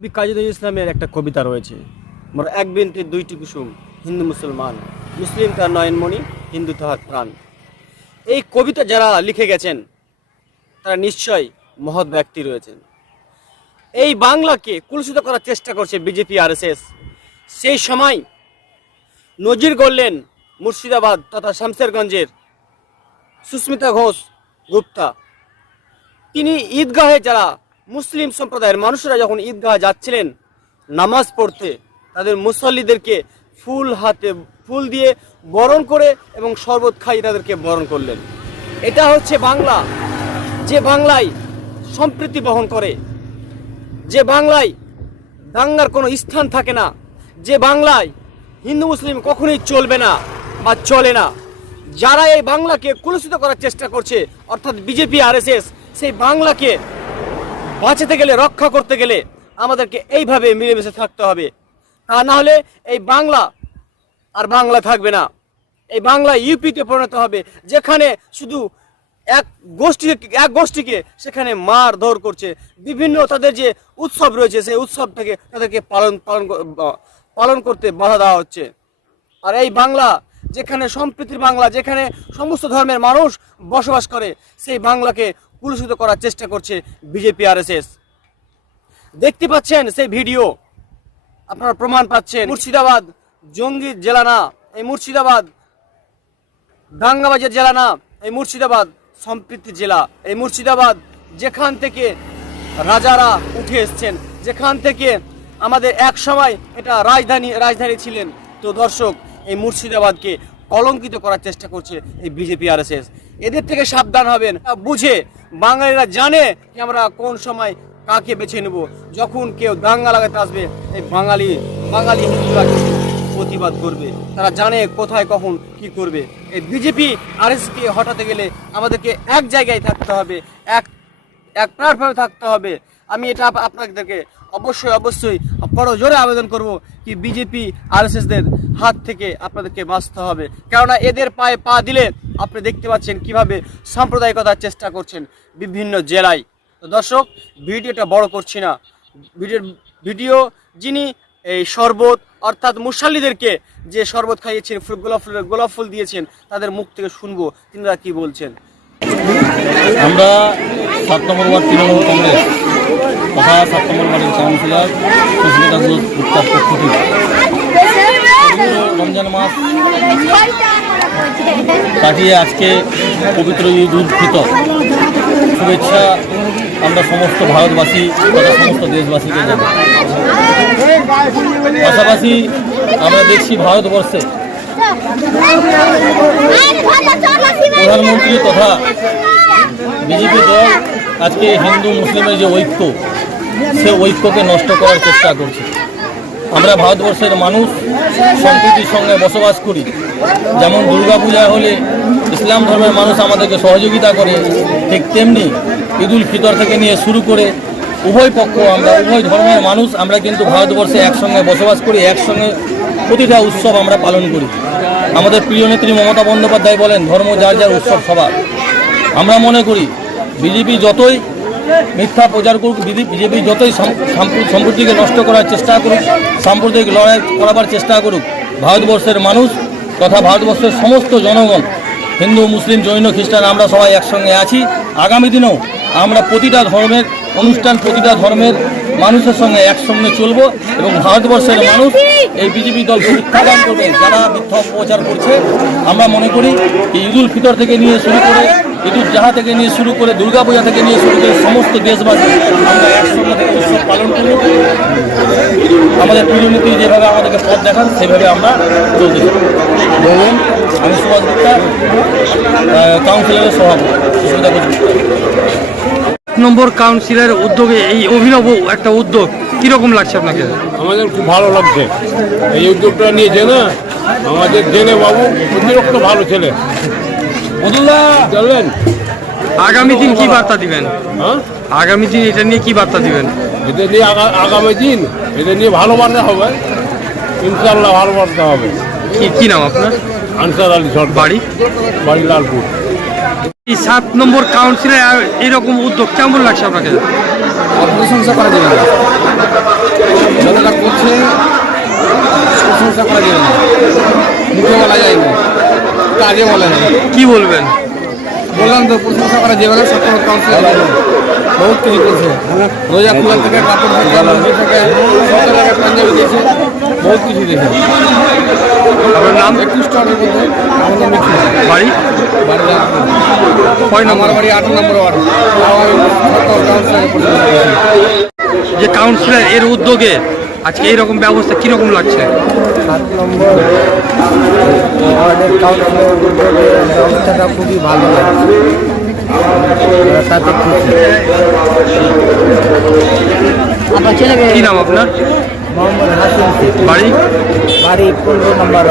কবি কাজী নজরুল ইসলামের একটা কবিতা রয়েছে। মোর এক বিনতে দুইটি কুসুম, হিন্দু মুসলমান, মুসলিম তার নয়নমণি, হিন্দু তাহার প্রাণ এই কবিতা যারা লিখে গেছেন, তারা নিশ্চয় মহৎ ব্যক্তি রয়েছেন। এই বাংলাকে কুলসিত করার চেষ্টা করছে বিজেপি, আরএসএস। সেই সময় নজির গড়লেন মুর্শিদাবাদ তথা শামসেরগঞ্জের সুস্মিতা ঘোষ গুপ্তা। তিনি ঈদগাহে যারা মুসলিম সম্প্রদায়ের মানুষরা যখন ঈদগাহে যাচ্ছিলেন নামাজ পড়তে, তাদের মুসল্লিদেরকে ফুল হাতে, ফুল দিয়ে বরণ করে এবং শরবত খাইয়ে তাদেরকে বরণ করলেন। এটা হচ্ছে বাংলা। যে বাংলায় সম্প্রীতি বহন করে, যে বাংলায় দাঙ্গার কোনো স্থান থাকে না, যে বাংলায় হিন্দু মুসলিম কখনোই চলবে না বা চলে না, যারা এই বাংলাকে কুলুষিত করার চেষ্টা করছে, অর্থাৎ বিজেপি, আরএসএস, সেই বাংলাকে বাঁচাতে গেলে, রক্ষা করতে গেলে আমাদেরকে এইভাবে মিলেমিশে থাকতে হবে। তা না হলে এই বাংলা আর বাংলা থাকবে না। এই বাংলা ইউপিতে পরিণত হবে, যেখানে শুধু এক গোষ্ঠীকে এক গোষ্ঠীকে সেখানে মার ধর করছে। বিভিন্ন তাদের যে উৎসব রয়েছে, সেই উৎসবটাকে তাদেরকে পালন পালন পালন করতে বাধা দেওয়া হচ্ছে। আর এই বাংলা, যেখানে সম্প্রীতির বাংলা, যেখানে সমস্ত ধর্মের মানুষ বসবাস করে, সেই বাংলাকে কুলুষিত করার চেষ্টা করছে বিজেপি আরএসএস দেখতে পাচ্ছেন সেই ভিডিও। আপনারা প্রমাণ পাচ্ছেন। মুর্শিদাবাদ জঙ্গি জেলা না, এই মুর্শিদাবাদ, দাঙ্গাবাজের জেলা না, এই মুর্শিদাবাদ, সম্প্রীতি জেলা। এই মুর্শিদাবাদ, যেখান থেকে রাজারা উঠে এসছেন, যেখান থেকে আমাদের এক সময় এটা রাজধানী রাজধানী ছিলেন। তো দর্শক, এই মুর্শিদাবাদকে কলঙ্কিত করার চেষ্টা করছে এই বিজেপি আরএসএস এদের থেকে সাবধান হবেন। বুঝে বাঙালিরা জানে আমরা কোন সময় কাকে বেছে নেব। যখন কেউ দাঙ্গা লাগাতে আসবে, এই বাঙালি বাঙালি হিন্দুরা প্রতিবাদ করবে। তারা জানে কোথায়, কখন, কি করবে। এই বিজেপি, আর আরএসকে হটাতে গেলে আমাদেরকে এক জায়গায় থাকতে হবে, এক এক প্ল্যাটফর্মে থাকতে হবে। আমি এটা আপ- আপনাদেরকে অবশ্যই অবশ্যই বড় জোরে আবেদন করব কি বিজেপি, আরএসএসদের হাত থেকে আপনাদেরকে বাঁচতে হবে। কেননা এদের পায়ে পা দিলে আপনি দেখতে পাচ্ছেন কীভাবে সাম্প্রদায়িকতার চেষ্টা করছেন বিভিন্ন জেলায়। তো দর্শক, ভিডিওটা বড় করছি না। ভিডিও ভিডিও যিনি এই শরবত অর্থাৎ মুসাল্লিদেরকে যে শরবত খাইয়েছেন গোলাপ ফুল গোলাপ ফুল দিয়েছেন, তাদের মুখ থেকে শুনব, তিনারা কি বলছেন? আমরা সাত নম্বর ওয়ার্ড তৃণমূল কংগ্রেস, তথা সাত নম্বর ওয়ার্ডের কাউন্সিলর সুস্মিতা গুপ্তার পক্ষ রমজান মাস কাটিয়ে আজকে পবিত্র ঈদ ফিতর। শুভেচ্ছা আমরা সমস্ত ভারতবাসী তথা সমস্ত দেশবাসীকে জানাই। পাশাপাশি আমরা দেখছি ভারতবর্ষে প্রধানমন্ত্রী তথা বিজেপি দল আজকে হিন্দু মুসলিমের যে ঐক্য, সে ঐক্যকে নষ্ট করার চেষ্টা করছে। আমরা ভারতবর্ষের মানুষ, সম্প্রীতির সঙ্গে বসবাস করি। যেমন দুর্গাপূজা হলে ইসলাম ধর্মের মানুষ আমাদেরকে সহযোগিতা করে, ঠিক তেমনি ঈদুল ফিতর থেকে নিয়ে শুরু করে উভয় পক্ষ আমরা, উভয় ধর্মের মানুষ আমরা কিন্তু ভারতবর্ষে একসঙ্গে বসবাস করি, একসঙ্গে প্রতিটা উৎসব আমরা পালন করি। আমাদের প্রিয় নেত্রী মমতা বন্দ্যোপাধ্যায় বলেন, ধর্ম যার যার উৎসব সবার। আমরা মনে করি বিজেপি যতই মিথ্যা প্রচার করুক বিজেপি যতই সাম- সাম্প্র- সম্প্রীতিকে নষ্ট করার চেষ্টা করুক সাম্প্রদায়িক লড়াই করাবার চেষ্টা করুক, ভারতবর্ষের মানুষ তথা ভারতবর্ষের সমস্ত জনগণ, হিন্দু, মুসলিম, জৈন, খ্রিস্টান, আমরা সবাই একসঙ্গে আছি। আগামী দিনেও আমরা প্রতিটা ধর্মের অনুষ্ঠান, প্রতিটা ধর্মের মানুষের সঙ্গে একসঙ্গে চলবো এবং ভারতবর্ষের মানুষ এই বিজেপি দল প্রত্যাখ্যান করবে, যারা মিথ্যা প্রচার করছে। আমরা মনে করি এই ঈদুল ফিতর থেকে নিয়ে শুরু করে ঈদুল জাহা থেকে নিয়ে শুরু করে দুর্গাপূজা থেকে নিয়ে শুরু করে সমস্ত দেশবাসী আমরা একসঙ্গে থেকে উৎসব পালন করব। আমাদের প্রিয়নীতি যেভাবে আমাদেরকে পথ দেখান, সেভাবে আমরা চলতে বলুন, আমি সুভাষ গুপ্তা কাউন্সিলরের সভাপতি। সুবিধা নম্বর কাউন্সিলের উদ্যোগে এই অভিনব একটা উদ্যোগ কীরকম লাগছে আপনাকে? আমাদের খুব ভালো লাগছে। এই উদ্যোগটা নিয়েছে না? আমাদের জেনে বাবু অতিরিক্ত ভালো ছেলে। জানলেন আগামী দিন কি বার্তা দিবেন? হ্যাঁ? আগামী দিন এটা নিয়ে কি বার্তা দিবেন? এটা নিয়ে আগা- আগামী দিন এটা নিয়ে ভালো বার্তা হবে। ইনশাল্লাহ ভালো বার্তা হবে। কি কি নাম আপনার? আনসার আলী সরকার। বাড়ি? বাড়ি লালপুর। এই সাত নম্বর কাউন্সিলে এরকম উদ্যোগ কেমন লাগছে আপনাকে? প্রশংসা করা যাবে না। জনতা করছে প্রশংসা করা যাবে না। মুখে বলা যায় না। কাজে বলে না কি বলবেন? বললাম তো প্রশংসা করা যাবে না সব কাউন্সিলে বহুত কিছু করছে। রোজা খোলা থেকে কাপড় থেকে পাঞ্জাবি দিয়েছে। বহুত কিছু দিয়েছে। আপনার নাম? একুশ টাকার মধ্যে বাড়ি? বাড়ি রাখব। কয় নম্বর? বাড়ি আট নম্বর ওয়ার্ড যে কাউন্সিলর এর উদ্যোগে আজকে এইরকম ব্যবস্থা কীরকম লাগছে? সাত নম্বর ওয়ার্ডের কাউন্সিলর উদ্যোগে ব্যবস্থাটা খুবই ভালো লাগছে তাতে খুশি কি নাম আপনার? মোহাম্মদ হাসিম বাড়ি? বাড়ি পনেরো নম্বর